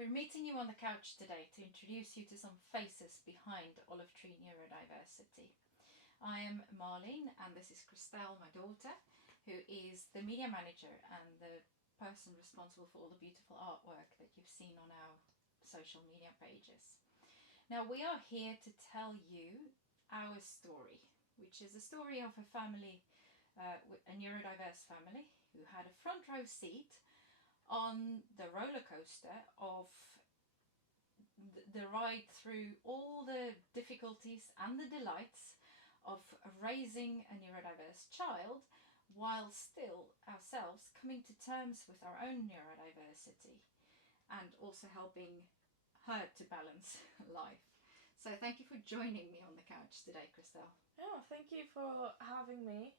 we're meeting you on the couch today to introduce you to some faces behind Olive Tree Neurodivesity. I am Marlene and this is Christel, my daughter, who is the media manager and the person responsible for all the beautiful artwork that you've seen on our social media pages. Now we are here to tell you our story, which is a story of a family, a neurodiverse family, who had a front row seat on the roller coaster of the ride through all the difficulties and the delights of raising a neurodiverse child while still ourselves coming to terms with our own neurodiversity and also helping her to balance life. So thank you for joining me on the couch today, Christel. Yeah, thank you for having me.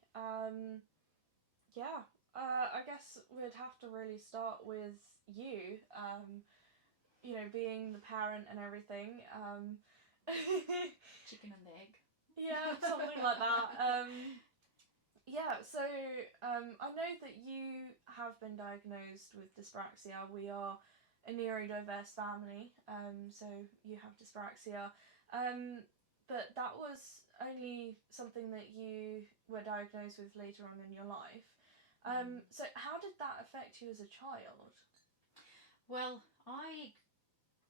I guess we'd have to really start with you, being the parent and everything. Chicken and the egg. Yeah, something like that. I know that you have been diagnosed with dyspraxia. We are a neurodiverse family, so you have dyspraxia. But that was only something that you were diagnosed with later on in your life. So how did that affect you as a child? Well, I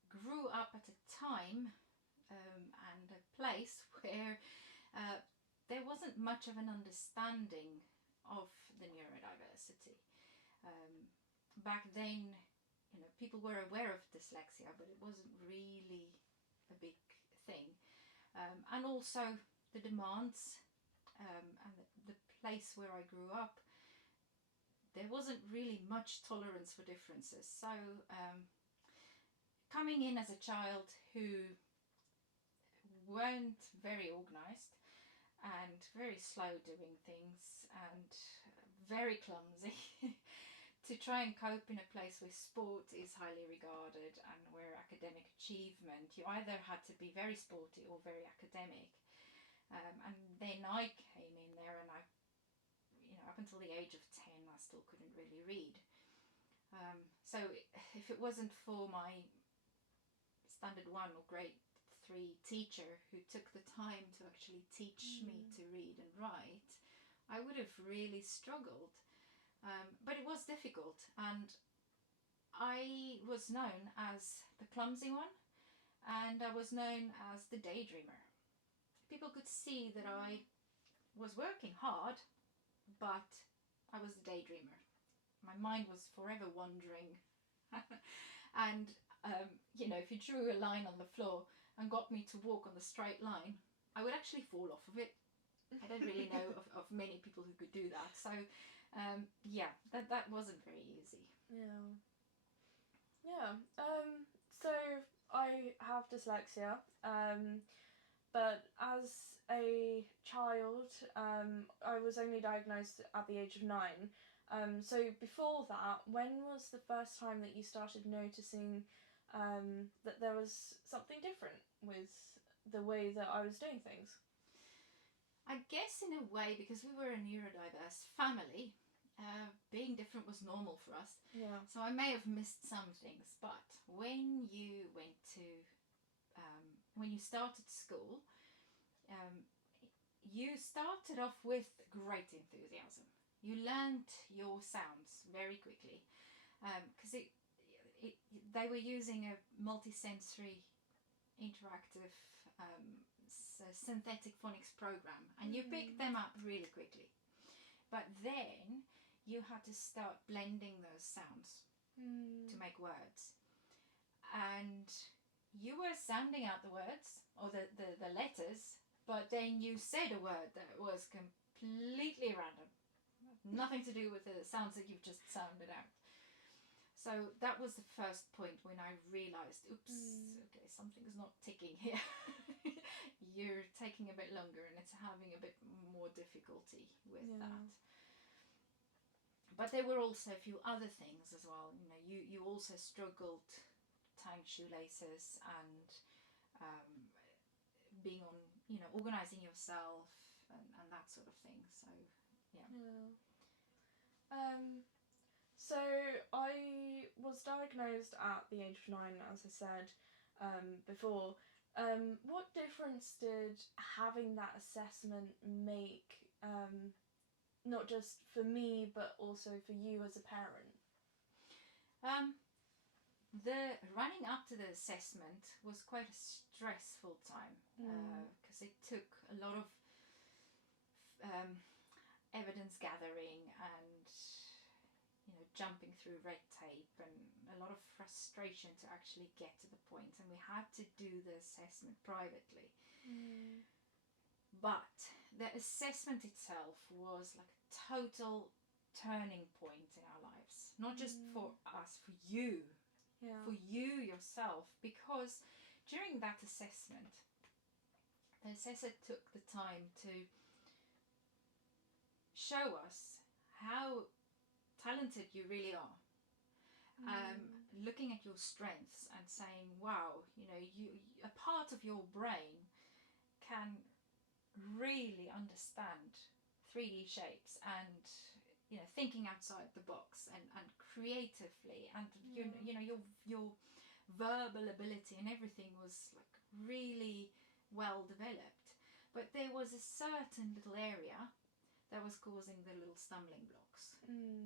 grew up at a time and a place where there wasn't much of an understanding of the neurodiversity. Back then, people were aware of dyslexia, but it wasn't really a big thing. And also the demands and the place where I grew up, there wasn't really much tolerance for differences. So coming in as a child who weren't very organised and very slow doing things and very clumsy, to try and cope in a place where sport is highly regarded and where academic achievement, you either had to be very sporty or very academic. And then I came in there and I, up until the age of 10, I still couldn't really read. So if it wasn't for my standard 1 or grade 3 teacher who took the time to actually teach me to read and write, I would have really struggled. But it was difficult, and I was known as the clumsy one, and I was known as the daydreamer. People could see that I was working hard, but I was the daydreamer. My mind was forever wandering. And if you drew a line on the floor and got me to walk on the straight line, I would actually fall off of it. I don't really know of many people who could do that. So that wasn't very easy. So I have dyslexia, but as a child, I was only diagnosed at the age of 9. So before that, when was the first time that you started noticing that there was something different with the way that I was doing things? I guess in a way, because we were a neurodiverse family, being different was normal for us. Yeah. So I may have missed some things, but when you when you started school, you started off with great enthusiasm. You learned your sounds very quickly, because they were using a multisensory interactive synthetic phonics program, and you picked them up really quickly. But then you had to start blending those sounds to make words, and you were sounding out the words or the letters, but then you said a word that was completely random, nothing to do with the sounds that you've just sounded out. So that was the first point when I realised, oops, okay, something's not ticking here. You're taking a bit longer and it's having a bit more difficulty with that. But there were also a few other things as well. You also struggled tying shoelaces and being on, organising yourself and that sort of thing. So, yeah. So I was was diagnosed at the age of 9, as I said before. What difference did having that assessment make, not just for me, but also for you as a parent? The running up to the assessment was quite a stressful time because it took a lot of evidence gathering and jumping through red tape and a lot of frustration to actually get to the point, and we had to do the assessment privately. But the assessment itself was like a total turning point in our lives, not just for us, for you. For you yourself, because during that assessment, the assessor took the time to show us how talented you really are. Looking at your strengths and saying, wow, a part of your brain can really understand 3D shapes and thinking outside the box and creatively, and your verbal ability and everything was like really well developed, but there was a certain little area that was causing the little stumbling blocks,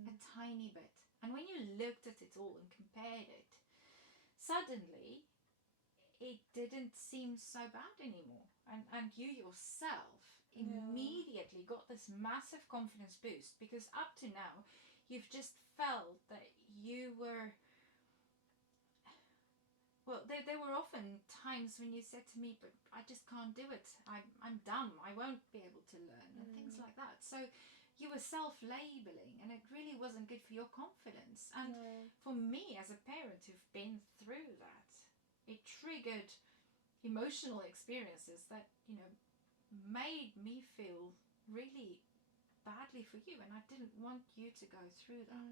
a tiny bit. And when you looked at it all and compared it, suddenly it didn't seem so bad anymore, and you yourself immediately got this massive confidence boost, because up to now you've just felt that you were, well, there were often times when you said to me, but I just can't do it, I'm dumb, I won't be able to learn, and things like that. So you were self-labeling, and it really wasn't good for your confidence. And for me as a parent who've been through that, it triggered emotional experiences that made me feel really badly for you, and I didn't want you to go through that.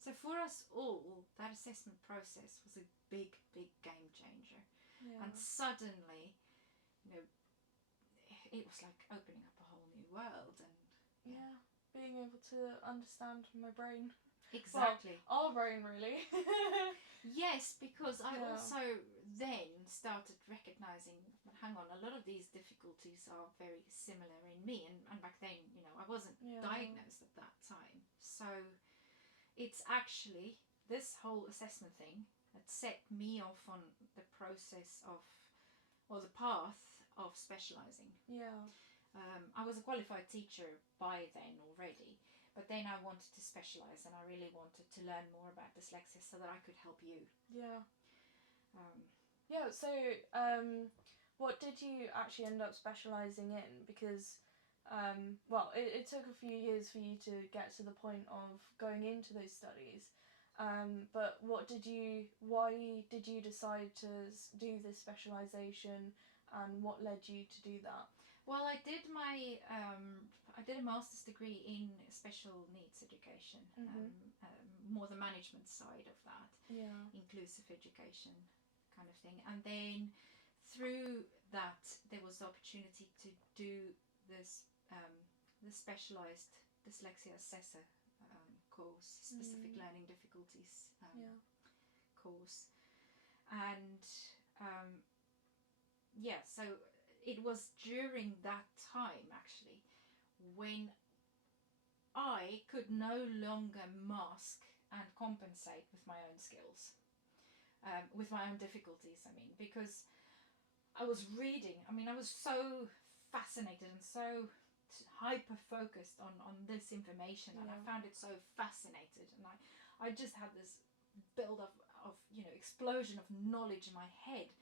So for us all, that assessment process was a big game changer. And suddenly it was like opening up a whole new world. And being able to understand my brain. Exactly. Well, our brain, really. Yes, because I also then started recognizing, hang on, a lot of these difficulties are very similar in me, and back then, I wasn't diagnosed at that time. So it's actually this whole assessment thing that set me off on the process of, or the path of specializing. I was a qualified teacher by then already, but then I wanted to specialize, and I really wanted to learn more about dyslexia so that I could help you. So what did you actually end up specializing in? Because it took a few years for you to get to the point of going into those studies, but why did you decide to do this specialization, and what led you to do that? Well, I did a master's degree in special needs education, more the management side of that, inclusive education kind of thing. And then through that, there was the opportunity to do this the specialized dyslexia assessor course, specific learning difficulties course. And so it was during that time actually when I could no longer mask and compensate with my own skills, with my own difficulties, because I was reading, I was so fascinated and so hyper focused on this information, and I found it so fascinating, and I just had this build up of explosion of knowledge in my head.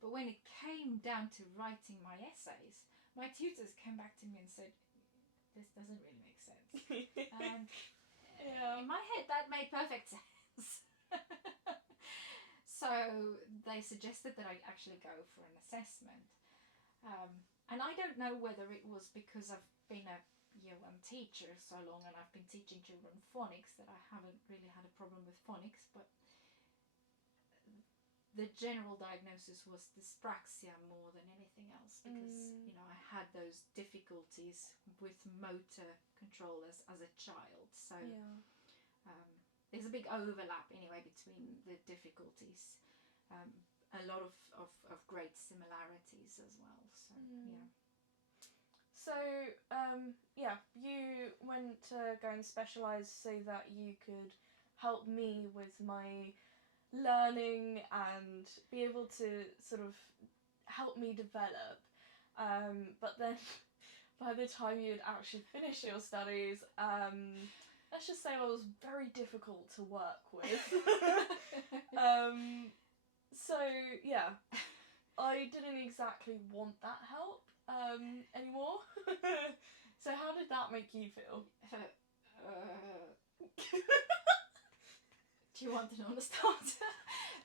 But when it came down to writing my essays, my tutors came back to me and said, this doesn't really make sense. And in my head that made perfect sense. So they suggested that I actually go for an assessment. And I don't know whether it was because I've been a year one teacher so long and I've been teaching children phonics that I haven't really had a problem with phonics, but the general diagnosis was dyspraxia more than anything else, because I had those difficulties with motor control as a child. So there's a big overlap anyway between the difficulties. A lot of great similarities as well. So yeah. So you went to go and specialise so that you could help me with my learning and be able to sort of help me develop. But then by the time you'd actually finished your studies, let's just say I was very difficult to work with. So yeah, I didn't exactly want that help anymore. So how did that make you feel? Do you want to know the start?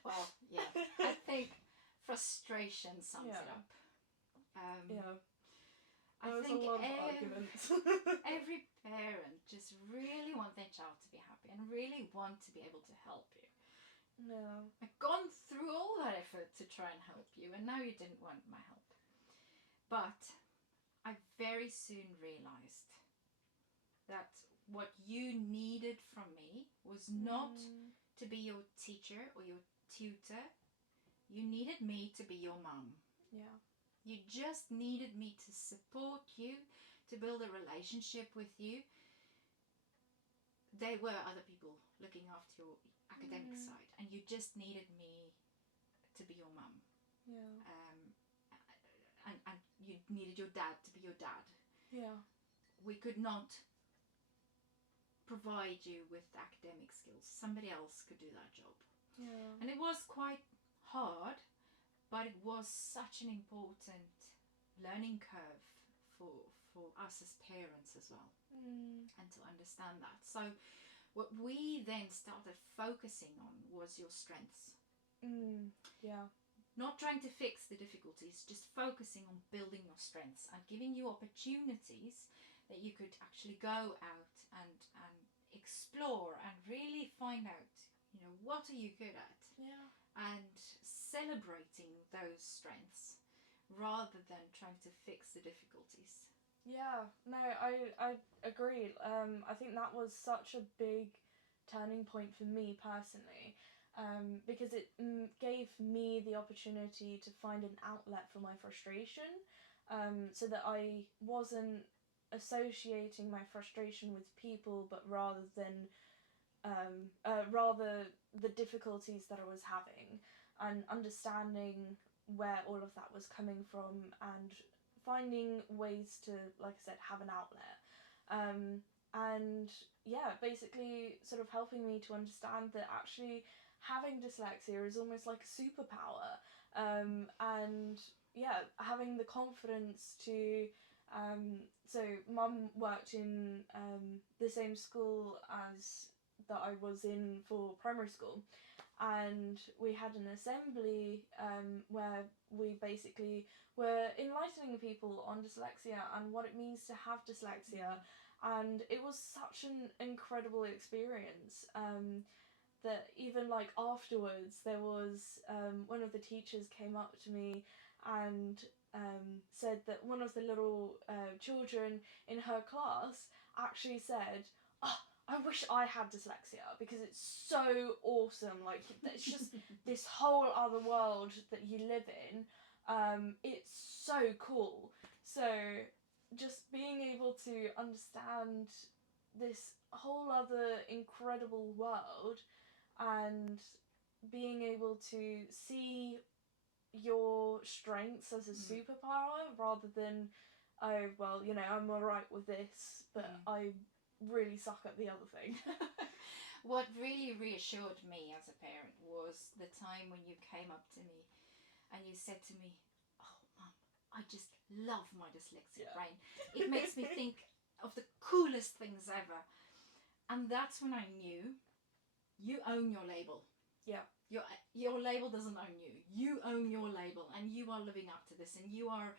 Well, yeah. I think frustration sums it up. I think a lot of arguments. Every parent just really want their child to be happy and really want to be able to help you. Yeah. I've gone through all that effort to try and help you, and now you didn't want my help. But I very soon realised that what you needed from me was not to be your teacher or your tutor. You needed me to be your mum. Yeah. You just needed me to support you, to build a relationship with you. There were other people looking after your academic side, and you just needed me to be your mum. Yeah. And you needed your dad to be your dad. Yeah. We could not provide you with academic skills. Somebody else could do that job. Yeah. And it was quite hard, but it was such an important learning curve for us as parents as well, and to understand that. So what we then started focusing on was your strengths. Yeah. Not trying to fix the difficulties, just focusing on building your strengths and giving you opportunities that you could actually go out and explore and really find out, what are you good at? Yeah. And celebrating those strengths rather than trying to fix the difficulties. Yeah, no, I agree. I think that was such a big turning point for me personally, because it gave me the opportunity to find an outlet for my frustration, so that I wasn't associating my frustration with people, but rather the difficulties that I was having, and understanding where all of that was coming from, and finding ways to, like I said, have an outlet. And yeah, basically sort of helping me to understand that actually having dyslexia is almost like a superpower. And yeah, having the confidence to so mum worked in the same school as that I was in for primary school, and we had an assembly where we basically were enlightening people on dyslexia and what it means to have dyslexia, and it was such an incredible experience that even like afterwards there was one of the teachers came up to me and said that one of the little children in her class actually said, "Oh, I wish I had dyslexia because it's so awesome. Like, it's just this whole other world that you live in. It's so cool." So just being able to understand this whole other incredible world and being able to see your strengths as a superpower rather than, oh, well, I'm alright with this, but I really suck at the other thing. What really reassured me as a parent was the time when you came up to me and you said to me, "Oh, Mum, I just love my dyslexic brain. It makes me think of the coolest things ever." And that's when I knew you own your label. Yeah. Your label doesn't own you. You own your label, and you are living up to this, and you are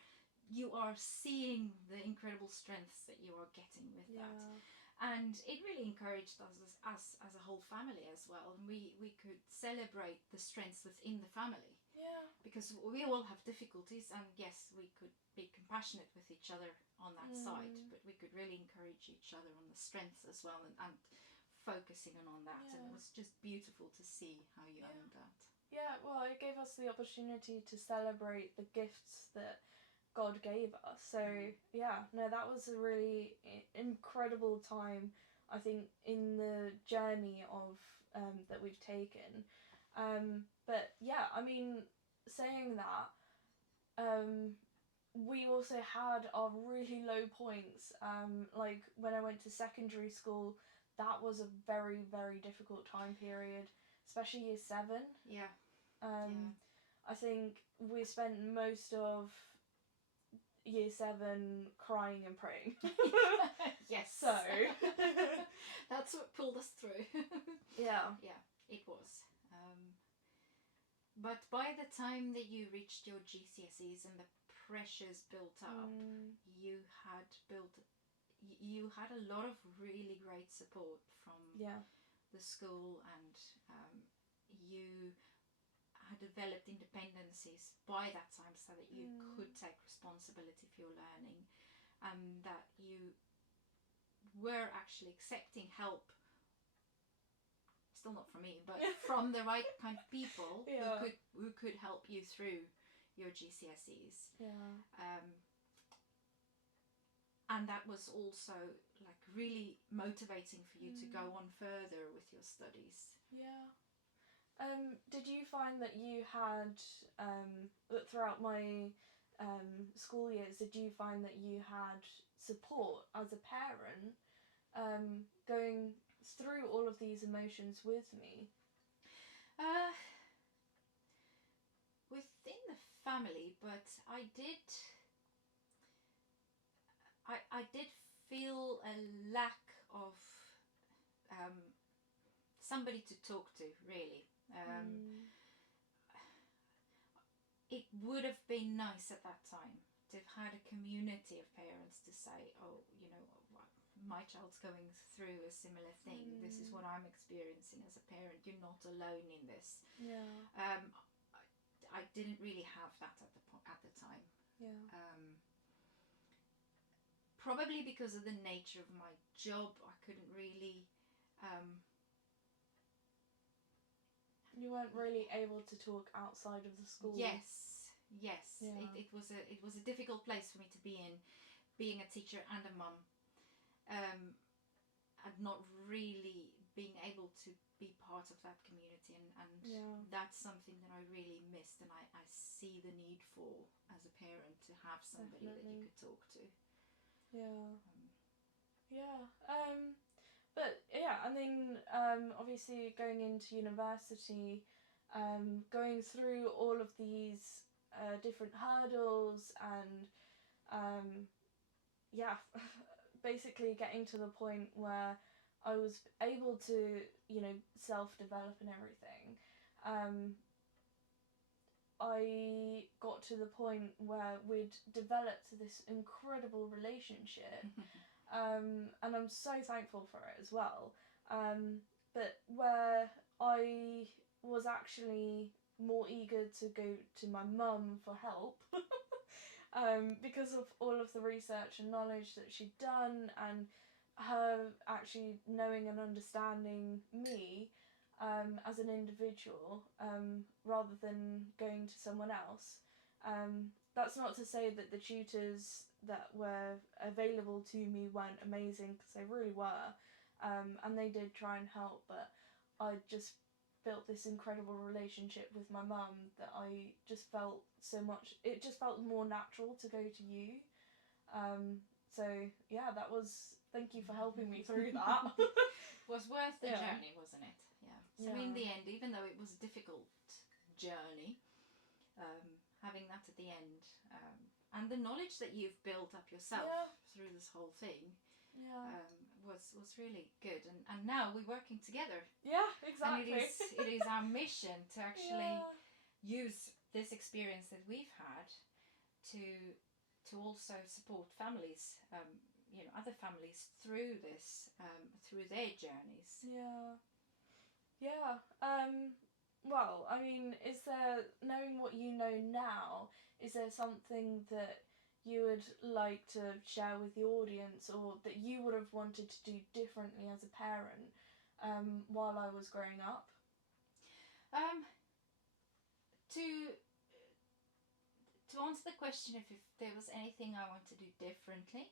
seeing the incredible strengths that you are getting with that. And it really encouraged us as a whole family as well. And we could celebrate the strengths within the family. Yeah. Because we all have difficulties, and yes, we could be compassionate with each other on that side, but we could really encourage each other on the strengths as well, and focusing on that, and Yeah. it was just beautiful to see how you Yeah. owned that. Yeah, well, it gave us the opportunity to celebrate the gifts that God gave us. So, yeah, no, that was a really incredible time, I think, in the journey of that we've taken. But yeah, I mean, saying that, we also had our really low points. Like when I went to secondary school, that was a very, very difficult time period, especially year 7. Yeah. I think we spent most of year 7 crying and praying. Yes. So that's what pulled us through. Yeah. Yeah, it was. But by the time that you reached your GCSEs and the pressures built up, you had a lot of really great support from the school, and you had developed independencies by that time, so that you could take responsibility for your learning, and that you were actually accepting help, still not from me, but from the right kind of people who could help you through your GCSEs. And that was also like really motivating for you to go on further with your studies. Did you find that you had that throughout my school years, did you find that you had support as a parent going through all of these emotions with me? Within the family, but I did feel a lack of somebody to talk to, really. It would have been nice at that time to have had a community of parents to say, oh, you know, my child's going through a similar thing. This is what I'm experiencing as a parent. You're not alone in this. I didn't really have that at the time. Probably because of the nature of my job, I couldn't really. You weren't really able to talk outside of the school. Yes. It was a difficult place for me to be in, being a teacher and a mum, and not really being able to be part of that community, and that's something that I really missed, and I see the need for as a parent to have somebody that you could talk to. But yeah, and then obviously going into university, going through all of these different hurdles, and basically getting to the point where I was able to, self-develop and everything. I got to the point where we'd developed this incredible relationship. And I'm so thankful for it as well. But where I was actually more eager to go to my mum for help because of all of the research and knowledge that she'd done, and her actually knowing and understanding me as an individual, rather than going to someone else. That's not to say that the tutors that were available to me weren't amazing, because they really were, and they did try and help, but I just built this incredible relationship with my mum that I just felt it just felt more natural to go to you. So yeah, thank you for helping me through that. Was worth the journey, wasn't it? So in the end, even though it was a difficult journey, having that at the end, and the knowledge that you've built up yourself through this whole thing, was really good, and now we're working together. Exactly. And it is our mission to actually use this experience that we've had to also support families, other families through this, through their journeys. Well, I mean, knowing what you know now, is there something that you would like to share with the audience, or that you would have wanted to do differently as a parent, while I was growing up? To answer the question, if there was anything I want to do differently,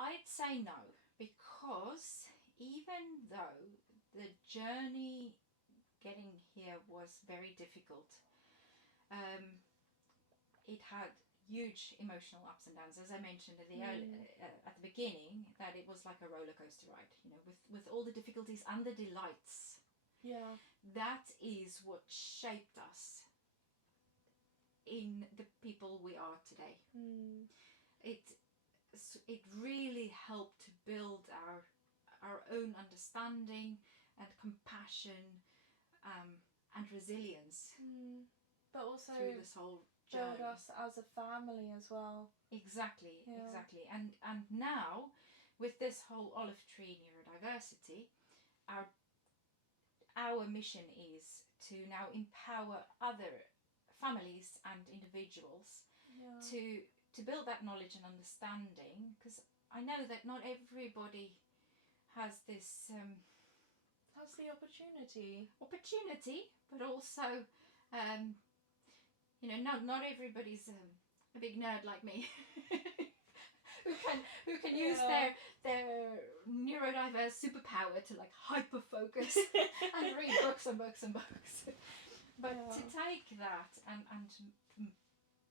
I'd say no, because even though the journey getting here was very difficult, it had huge emotional ups and downs. As I mentioned at the beginning, that it was like a roller coaster ride, with all the difficulties and the delights. Yeah. That is what shaped us in the people we are today. It really helped to build our own understanding and compassion and resilience, but also through this whole journey. build us as a family as well. Exactly. And now, with this whole Olive Tree Neurodivesity, our mission is to now empower other families and individuals to build that knowledge and understanding, because I know that not everybody has this has the opportunity, but also not everybody's a big nerd like me who can use their neurodiverse superpower to like hyper focus and read books and books and books. But to take that and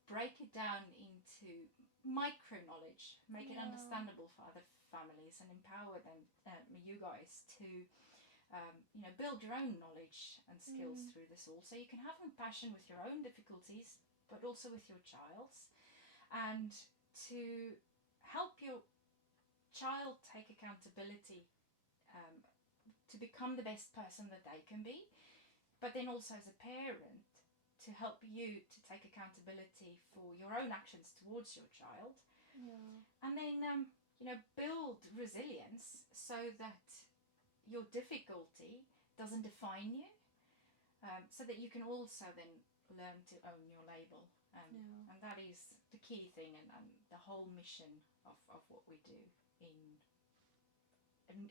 break it down into micro knowledge, make it understandable for other families, and empower them, you guys, to build your own knowledge and skills through this all, so you can have compassion with your own difficulties, but also with your child's, and to help your child take accountability to become the best person that they can be, but then also as a parent to help you to take accountability for your own actions towards your child, and then build resilience so that your difficulty doesn't define you, so that you can also then learn to own your label, and that is the key thing, and the whole mission of what we do in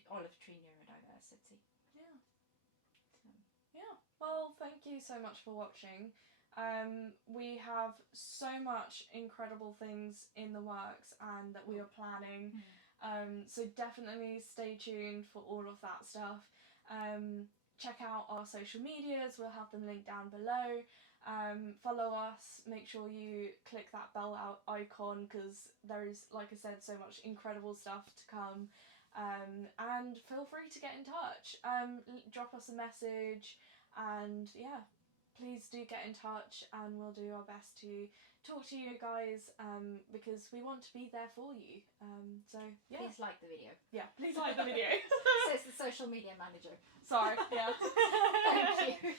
Olive Tree Neurodivesity. Well, thank you so much for watching. We have so much incredible things in the works and that we are planning, so definitely stay tuned for all of that stuff. Check out our social medias, we'll have them linked down below. Follow us, make sure you click that bell icon, because there is, like I said, so much incredible stuff to come. And feel free to get in touch, drop us a message, and please do get in touch, and we'll do our best to talk to you guys, because we want to be there for you. Please like the video. Please like the video. Says the social media manager. Sorry. Thank you.